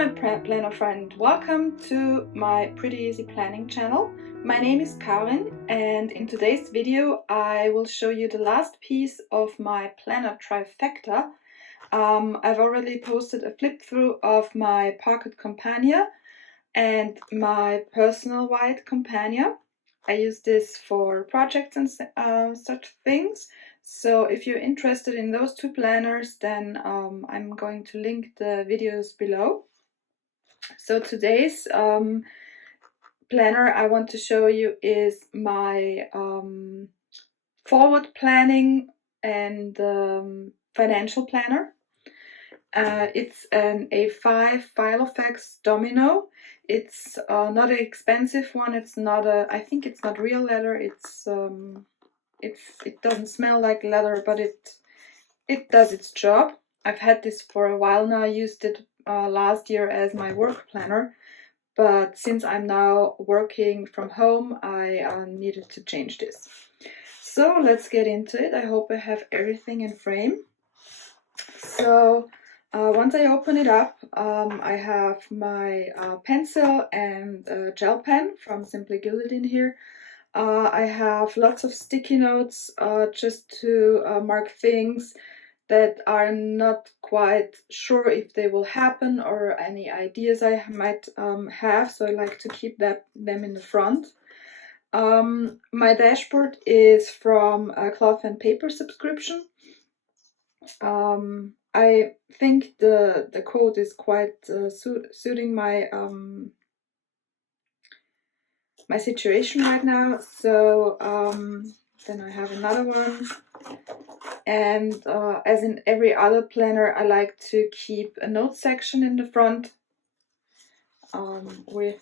my planner friend, welcome to my Pretty Easy Planning channel. My name is Karin, and in today's video I will show you the last piece of my planner trifecta. I've already posted a flip through of my pocket compania and my personal white compania. I use this for projects and such things. So if you're interested in those two planners, then I'm going to link the videos below. So today's planner I want to show you is my forward planning and financial planner. It's an A5 Filofax Domino. It's not an expensive one. It's not a. I think it's not real leather. It doesn't smell like leather, but it does its job. I've had this for a while now. I used it last year as my work planner, but since I'm now working from home, I needed to change this. So let's get into it. I hope I have everything in frame. So once I open it up, I have my pencil and gel pen from Simply Gilded in here. I have lots of sticky notes just to mark things that I'm not quite sure if they will happen or any ideas I might have, so I like to keep them in the front. My dashboard is from a cloth and paper subscription. I think the code is quite suiting my my situation right now. So then I have another one, and as in every other planner, I like to keep a note section in the front with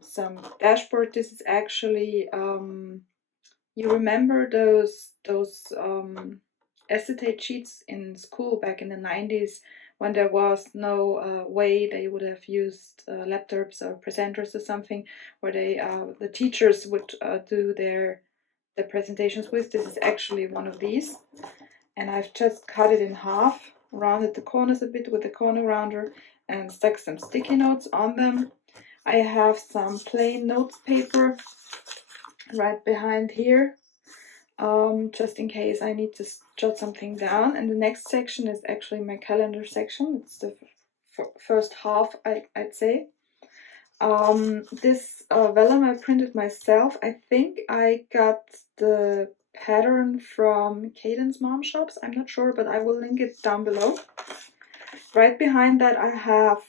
some dashboard. This is actually you remember those acetate sheets in school back in the 90s when there was no way they would have used laptops or presenters or something, where they the teachers would do their presentations with. This is actually one of these, and I've just cut it in half, rounded the corners a bit with the corner rounder, and stuck some sticky notes on them. I have some plain notes paper right behind here, just in case I need to jot something down. And the next section is actually my calendar section. It's the first half, I'd say. This vellum I printed myself. I think I got the pattern from Cadence Mom Shops. I'm not sure, but I will link it down below. Right behind that I have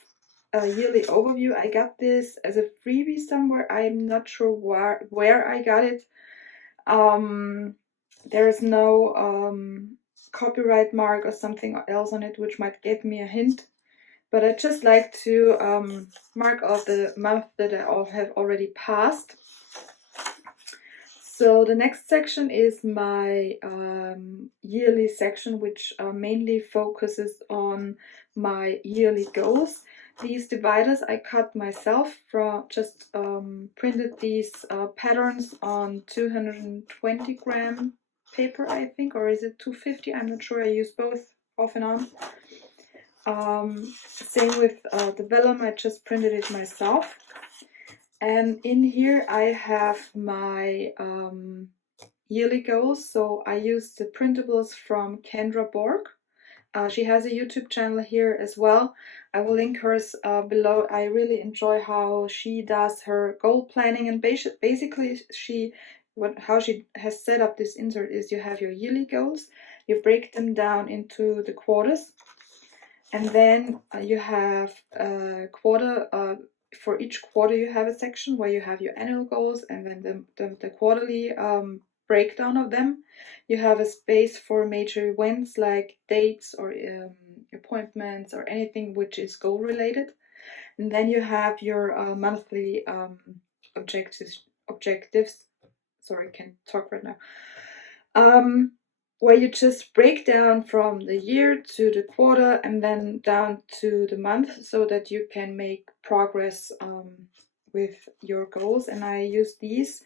a yearly overview. I got this as a freebie somewhere. I'm not sure where I got it. There is no copyright mark or something else on it which might give me a hint, but I just like to mark off the month that I have already passed. So the next section is my yearly section, which mainly focuses on my yearly goals. These dividers I cut myself from, just printed these patterns on 220 gram paper, I think, or is it 250? I'm not sure. I use both off and on. Same with the vellum, I just printed it myself. And in here I have my yearly goals. So I use the printables from Kendra Borg. She has a YouTube channel here as well. I will link hers below. I really enjoy how she does her goal planning, and basically how she has set up this insert is you have your yearly goals, you break them down into the quarters, and then you have a quarter. For each quarter you have a section where you have your annual goals, and then the quarterly breakdown of them. You have a space for major events like dates or appointments or anything which is goal related, and then you have your monthly objectives. Sorry, I can't talk right now. Where you just break down from the year to the quarter and then down to the month, so that you can make progress with your goals. And I use these.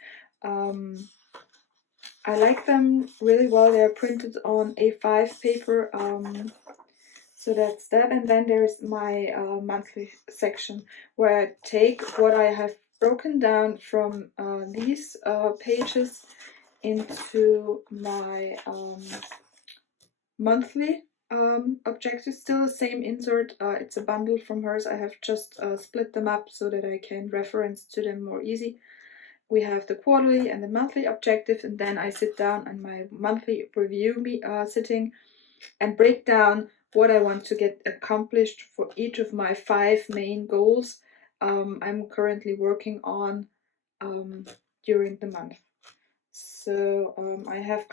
I like them really well. They're printed on A5 paper. So that's that, and then there's my monthly section where I take what I have broken down from these pages into my monthly objectives. Still the same insert. It's a bundle from hers. I have just split them up so that I can reference to them more easy. We have the quarterly and the monthly objectives, and then I sit down on my monthly review sitting and break down what I want to get accomplished for each of my 5 main goals I'm currently working on during the month. So I have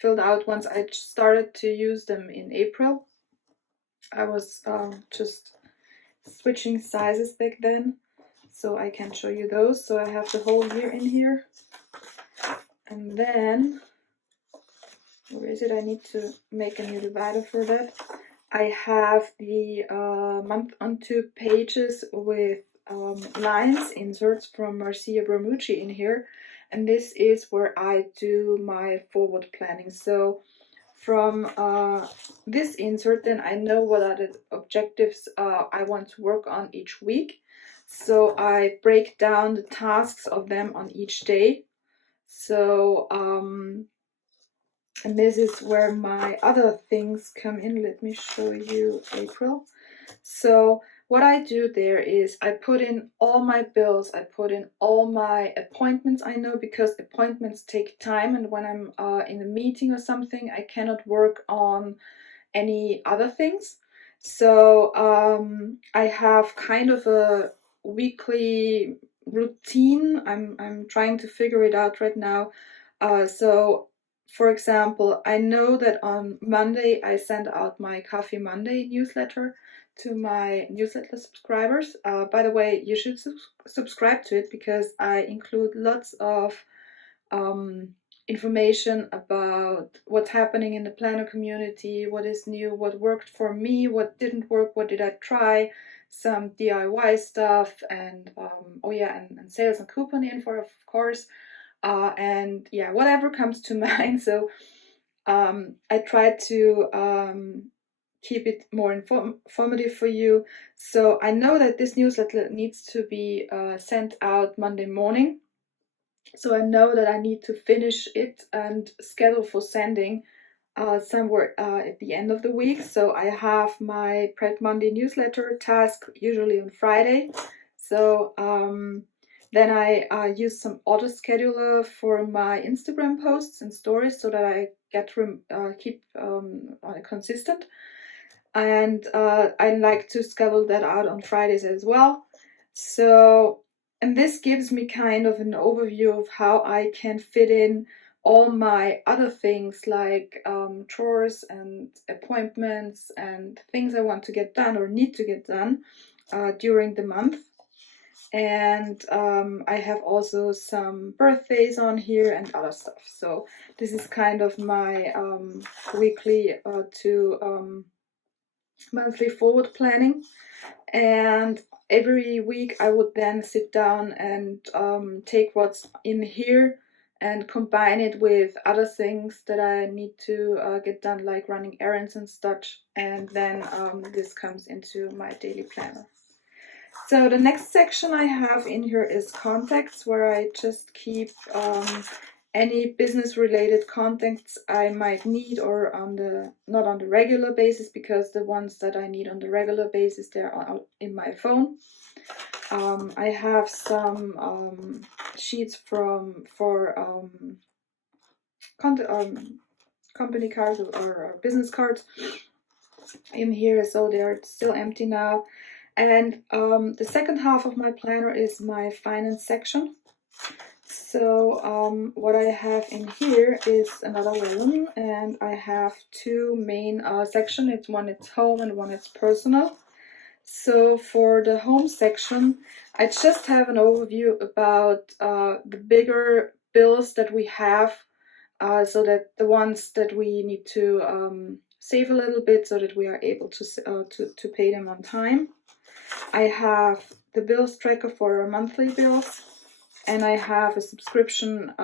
filled out once I started to use them in April. I was just switching sizes back then, so I can show you those. So I have the whole year in here, and then where is it? I need to make a new divider for that. I have the month on 2 pages with lines, inserts from Marcia Bramucci in here, and this is where I do my forward planning. So from this insert, then I know what are the objectives I want to work on each week. So I break down the tasks of them on each day. So and this is where my other things come in. Let me show you April. So what I do there is I put in all my bills, I put in all my appointments I know, because appointments take time, and when I'm in a meeting or something, I cannot work on any other things. So I have kind of a weekly routine. I'm trying to figure it out right now. So for example, I know that on Monday I send out my Coffee Monday newsletter to my newsletter subscribers. By the way, you should subscribe to it, because I include lots of information about what's happening in the planner community, what is new, what worked for me, what didn't work, what did I try, some DIY stuff, and oh yeah, and sales and coupon info, of course. And yeah, whatever comes to mind. So I try to keep it more informative for you. So I know that this newsletter needs to be sent out Monday morning. So I know that I need to finish it and schedule for sending somewhere at the end of the week. So I have my Prep Monday newsletter task usually on Friday. So then I use some auto scheduler for my Instagram posts and stories, so that I get to keep consistent. And I like to schedule that out on Fridays as well. So, and this gives me kind of an overview of how I can fit in all my other things, like chores and appointments and things I want to get done or need to get done during the month. And I have also some birthdays on here and other stuff. So this is kind of my weekly to monthly forward planning. And every week I would then sit down and take what's in here and combine it with other things that I need to get done, like running errands and such, and then this comes into my daily planner. So the next section I have in here is contacts, where I just keep any business related contacts I might need, or not on the regular basis, because the ones that I need on the regular basis, they're in my phone. I have some sheets for company cards or business cards in here, so they're still empty now. And the second half of my planner is my finance section. So what I have in here is another one, and I have 2 main sections. One it's home and one it's personal. So for the home section, I just have an overview about the bigger bills that we have, so that the ones that we need to save a little bit, so that we are able to pay them on time. I have the bills tracker for our monthly bills, and I have a subscription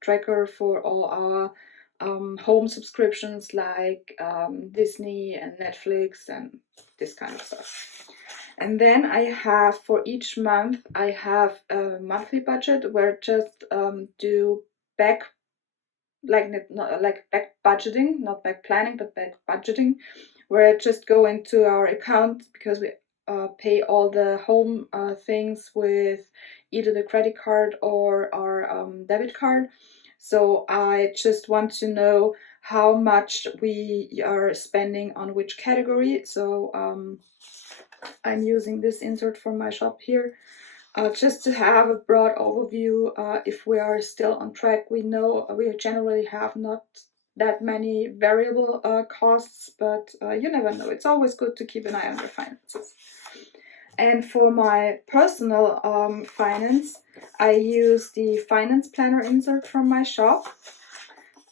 tracker for all our home subscriptions like Disney and Netflix and this kind of stuff. And then I have, for each month, I have a monthly budget where I just do back, not like back budgeting, not back planning, but back budgeting, where I just go into our account because we pay all the home things with either the credit card or our debit card. So I just want to know how much we are spending on which category. So I'm using this insert from my shop here. Just to have a broad overview, if we are still on track. We know we generally have not that many variable costs, but you never know. It's always good to keep an eye on your finances. And for my personal finance, I use the finance planner insert from my shop.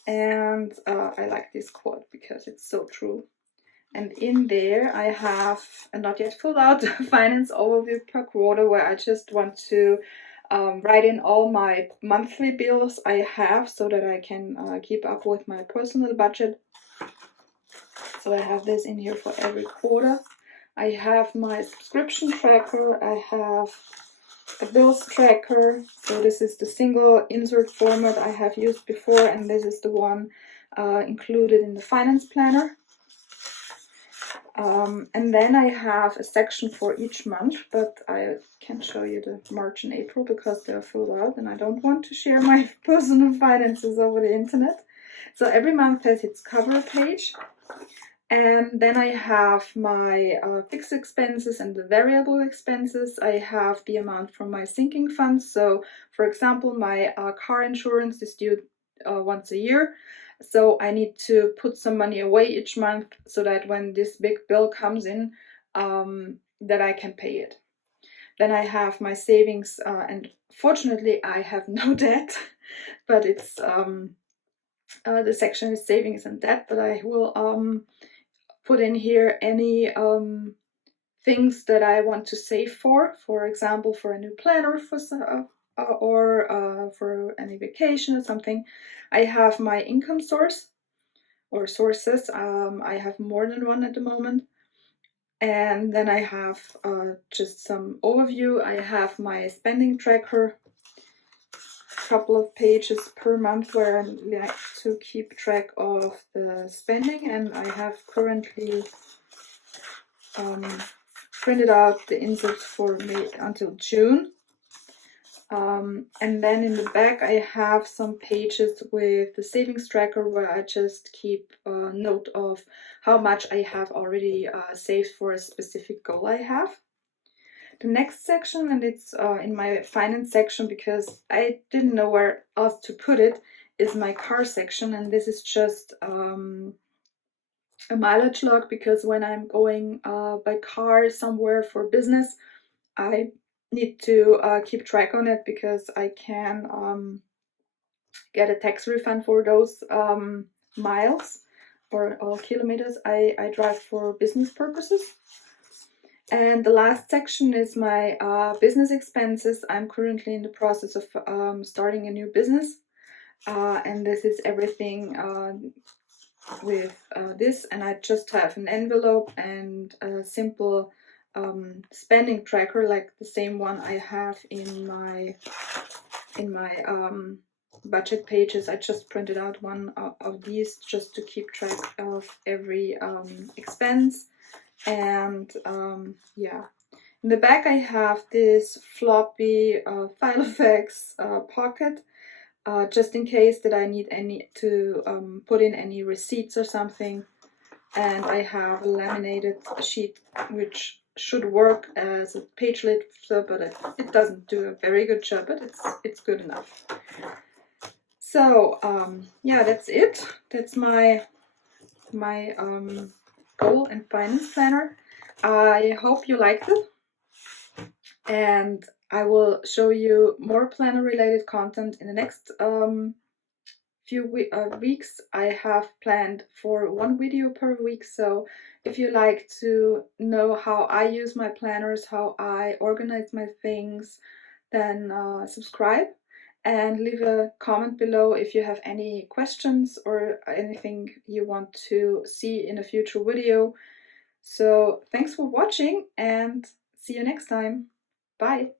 And I like this quote because it's so true. And in there I have a not yet filled out finance overview per quarter, where I just want to write in all my monthly bills I have so that I can keep up with my personal budget. So I have this in here for every quarter. I have my subscription tracker, I have a bills tracker. So this is the single insert format I have used before, and this is the one included in the finance planner. And then I have a section for each month, but I can't show you the March and April because they're filled out and I don't want to share my personal finances over the internet. So every month has its cover page. And then I have my fixed expenses and the variable expenses. I have the amount from my sinking funds. So for example, my car insurance is due once a year. So I need to put some money away each month so that when this big bill comes in, that I can pay it. Then I have my savings, and fortunately I have no debt, but it's the section is savings and debt, but I will put in here any things that I want to save for example, for a new planner or for any vacation or something. I have my income source or sources. I have more than one at the moment. And then I have just some overview. I have my spending tracker, a couple of pages per month where I like to keep track of the spending, and I have currently printed out the inserts for May until June. And then in the back I have some pages with the savings tracker where I just keep note of how much I have already saved for a specific goal I have. The next section, and it's in my finance section because I didn't know where else to put it, is my car section, and this is just a mileage log, because when I'm going by car somewhere for business, I need to keep track on it because I can get a tax refund for those miles or kilometers I drive for business purposes. And the last section is my business expenses. I'm currently in the process of starting a new business, and this is everything with this, and I just have an envelope and a simple spending tracker like the same one I have in my budget pages. I just printed out one of these just to keep track of every expense. And yeah, in the back I have this floppy Filofax pocket, just in case that I need to put in any receipts or something. And I have a laminated sheet which should work as a page lifter, but it doesn't do a very good job, but it's good enough. So yeah, that's it. That's my goal and finance planner. I hope you liked it, and I will show you more planner related content in the next few weeks. I have planned for one video per week, so if you like to know how I use my planners, how I organize my things, then subscribe. and leave a comment below if you have any questions or anything you want to see in a future video. So thanks for watching and see you next time. Bye!